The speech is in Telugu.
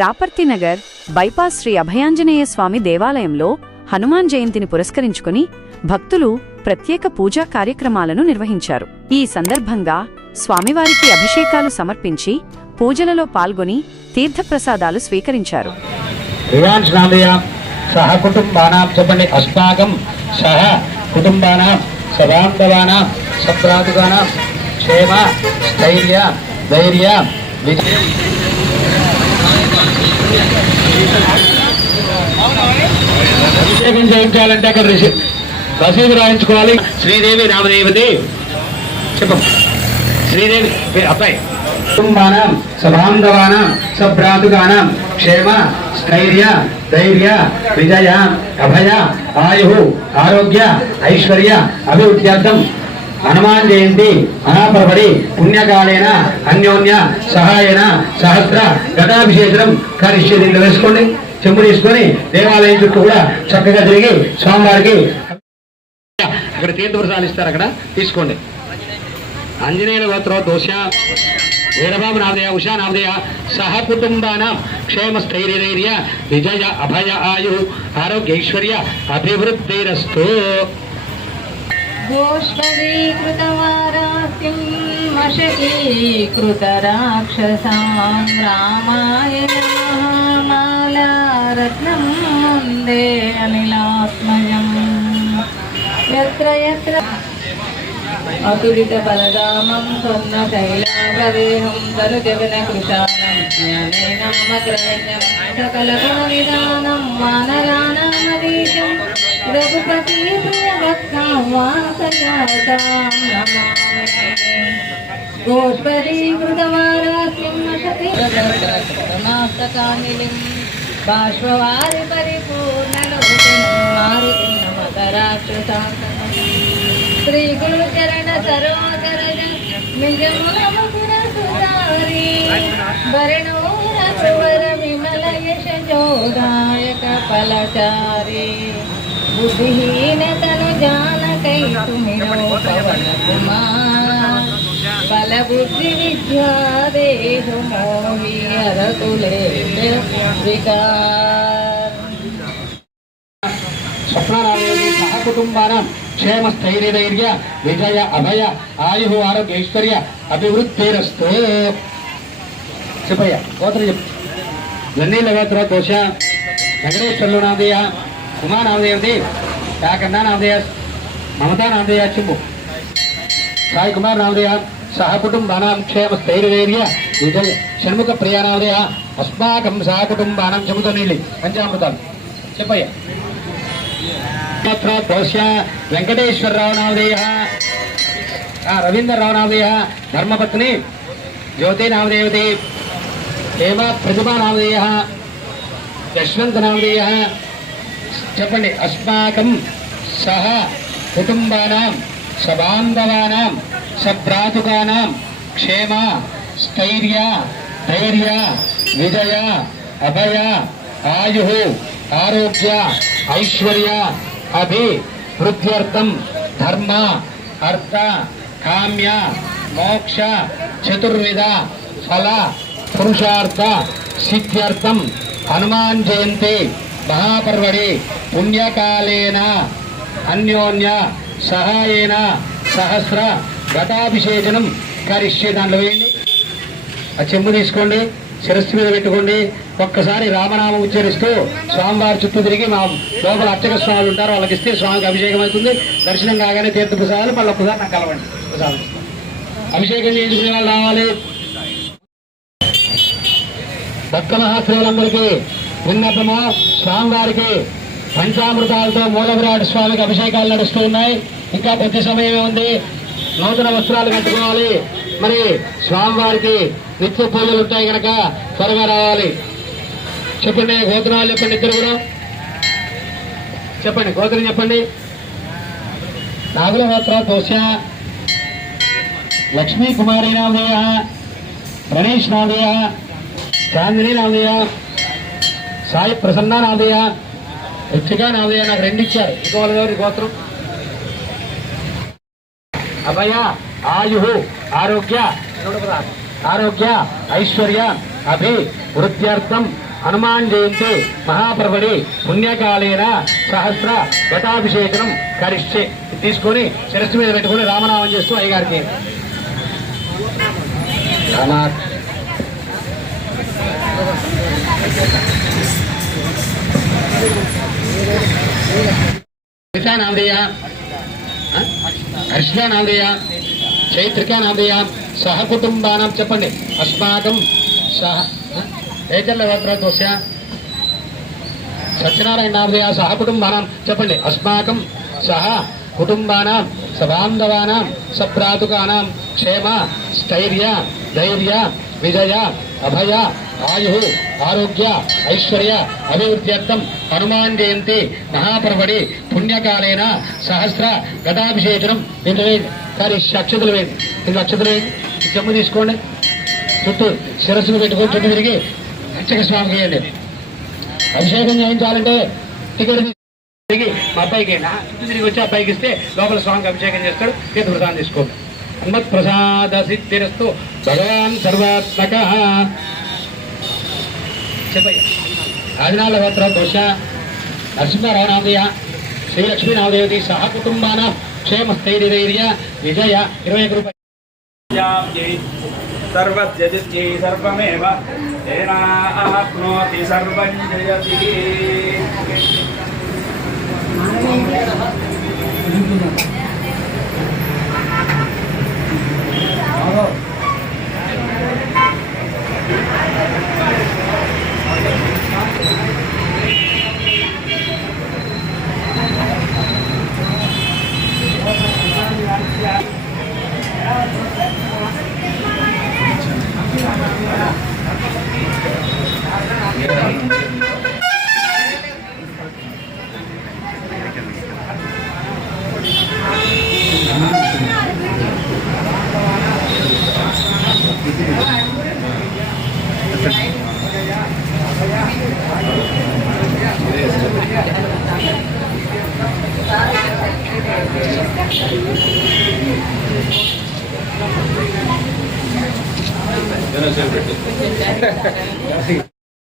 రాపర్తినగర్ బైపాస్ శ్రీ అభయాంజనేయ స్వామి దేవాలయంలో హనుమాన్ జయంతిని పురస్కరించుకుని భక్తులు ప్రత్యేక పూజా కార్యక్రమాలను నిర్వహించారు. ఈ సందర్భంగా స్వామివారికి అభిషేకాలు సమర్పించి పూజలలో పాల్గొని తీర్థప్రసాదాలు స్వీకరించారు. అభిషేకం చేయించాలంటే అక్కడ రసీదు రాయించుకోవాలి. శ్రీదేవి రామదేవతి చెప్పు. శ్రీదేవి అబ్బాయి కుటుంబానాం సబాంధవానాం సభ్రాతుగానాం క్షేమ స్థైర్య ధైర్య విజయ అభయ ఆయు ఆరోగ్య ఐశ్వర్య అభివృద్ధ్యర్థం హనుమాన్ జయంతి మహాపర్వడి పుణ్యకాలేన అన్యోన్య సహాయన సహస్ర ఘటాభిషేకం కరిష్యది. వేసుకోండి. చెంబు తీసుకొని దేవాలయం చుట్టూ కూడా చక్కగా తిరిగి స్వామివారికి అక్కడ తీర్థప్రసాదాలు ఇస్తారు. అక్కడ తీసుకోండి. ఆంజనేయుల గోత్ర దోష వీరబాబు నామదేయ ఉషా నామదేయ సహ కుటుంబానాం క్షేమ స్థైర్యధైర్య విజయ అభయ ఆయు ఆరోగ్యైశ్వర్య అభివృద్ధిరస్తు. గోష్పదీకృతవారాస్యం మశకీకృతరాక్షసాం రామాయణ మహామాలారత్నం వందే అనిలాత్మజం. యత్ర యత్ర అతులిత బలదామం స్వర్ణ శైలాభవేహం తనుజవన కృషానం జ్ఞానేనం మద్రవ్యం సకల గుణ విధానం వానరానామదీశం రఘుపతి ప్రియభక్తాం వాసయాతాం నమామి. గోష్పదీకృతవారాస్యం మశకీకృతమాస్తకానిలిం బాష్పవారి పరిపూర్ణలోచనం మారుతిం నమత రాక్షసాంతకం. శ్రీ గురు చరణ సరోజరజ నిజమున మధుర సుధారి వరణోరసువర విమల యశ జోదాయక ఫలచారి బుద్ధిహీన తను జానకై సుమిరో పవన కుమార్ బల బుద్ధి విద్యా దేహు మోహి అరతులే వికార్. స్వప్నారాయణ సహ కుటుంబానాం క్షేమ స్థైర్యధైర్య విజయ అభయ ఆయు ఆరోగ్యైశ్వర్య అభివృద్ధిరస్తు. చెప్పయ్య గోత్ర చెప్పు. జన్నీల గోత్ర దోష వెంకటేశ్వర్లు నామదేయ ఉమా నామదేవతి కాకన్నా నామదేయ మమతా నామదేయ చెప్పు. సాయి కుమార్ నామదేయ సహ కుటుంబానాం క్షేమ స్థైర్యధైర్య విజయ షణ్ముఖ ప్రియ నామదేయ అస్మాకం సహ కుటుంబానాం చెబుతో నీళ్ళు పంచామృతాలు చెప్పయ్య. దోష వెంకటేశ్వరరావు నామదేయ రవీంద్రరావు నామదేయ ధర్మపత్ని జ్యోతి నామదేవతి హేమ ప్రతిభా నామదేయ యశ్వంత్ నామదేయ చెప్పండి. అస్మాకం సహ కుటుంబానాం సబాంధవానాం సభ్రాతుకానాం క్షేమ స్థైర్య ధైర్య విజయ అభయ ఆయు ఆరోగ్య ఐశ్వర్య అభివృద్ధ్యర్థం ధర్మ అర్థ కామ్య మోక్ష చతుర్విధ ఫల పురుషార్థ సిద్ధ్యర్థం హనుమాన్ జయంతి మహాపర్వడి పుణ్యకాలేన అన్యోన్య సహాయేన సహస్ర ఘటాభిషేచనం కరిష్యే. దాంట్లో వేయండి. ఆ చెంబు తీసుకోండి. శిరస్సు మీద పెట్టుకోండి. ఒక్కసారి రామనామం ఉచ్చరిస్తూ స్వామివారి చుట్టూ తిరిగి మా లోపల అర్చక స్వాములు ఉంటారు, వాళ్ళకి ఇస్తే స్వామికి అభిషేకం అవుతుంది. దర్శనం కాగానే తీర్థ ప్రసాదాలు మళ్ళీ ఒక్కసారి నాకు కలవండి. ప్రసాదం అభిషేకం చేయించుకునే వాళ్ళు రావాలి. భక్త మహాశ్రేవులందరికీ విన్నపము. స్వామివారికి పంచామృతాలతో మూలవిరాట్ స్వామికి అభిషేకాలు నడుస్తూ ఉన్నాయి. ఇంకా కొద్ది సమయమే ఉంది. నూతన వస్త్రాలు కట్టుకోవాలి. మరి స్వామివారికి నిత్య పూజలు ఉంటాయి కనుక త్వరగా రావాలి. చెప్పండి. గోత్రాలు చెప్పండి. ఇద్దరు కూడా చెప్పండి. గోత్రం చెప్పండి. నాగుల గోత్ర దోష లక్ష్మీ కుమారి నామదేయ ప్రణేష్ నామదేయ చాందిని నామదేయ సాయి ప్రసన్న నామదేయ రుచిగా నామదేయ. నాకు రెండు ఇచ్చారు. ఇంకోవారి గోత్రం అభయ ఆయు ఆరోగ్య ఐశ్వర్య అభివృద్ధ్యర్థం హనుమాన్ జయంతి మహాపర్వణి పుణ్యకాలేన సహస్ర ఘటాభిషేకం కరిష్యే. తీసుకొని శిరస్సు మీద పెట్టుకొని రామనామం చేస్తూ అయ్యగారికి రామా नाम दिया, हर्षिका नाम दिया, चैत्रिका नाम दिया, सह कुटुंबानां चपंडे अस्माकं सह ఏకల్లవత్ర దోష సత్యనారాయణ నామ दिया सह कुटुंबानां चपंडे अस्माकं सह कुटुंबानां सबान्धवानां सभ्रातुकानां क्षेम स्थैर्य धैर्य विजय अभय ఆయు ఆరోగ్య ఐశ్వర్య అభివృద్ధ్యర్థం హనుమాన్ జయంతి మహాపర్వణి పుణ్యకాలేన సహస్ర గదాభిషేకం. ఇంత వేయండి కానీ అక్షతలు వేయండి, ఇంత అక్షతలు వేయండి. చెమ్ము తీసుకోండి, చుట్టూ శిరస్సును పెట్టుకొని చుట్టూ తిరిగి అర్చక స్వామికి వేయండి. అభిషేకం చేయించాలంటే టికెట్ తిరిగి మా అబ్బాయికి చుట్టూ తిరిగి వచ్చి అబ్బాయికి ఇస్తే లోపల స్వామికి అభిషేకం చేస్తాడు. తీర్థప్రసాదం తీసుకోండి. హనుమత్ ప్రసాద సిద్ధిరస్తు భగవాన్ సర్వాత్మక. చెప్పయ్య ఆదినాలవత్ర దోష నరసింహరావునామదయ శ్రీలక్ష్మీ నామదేవతి సహ కుటుంబాన క్షేమ స్థైర్య విజయ 21 రూపాయలు. सर्वस्य सर्वमेव तेनाप्नोति सर्वं जयति.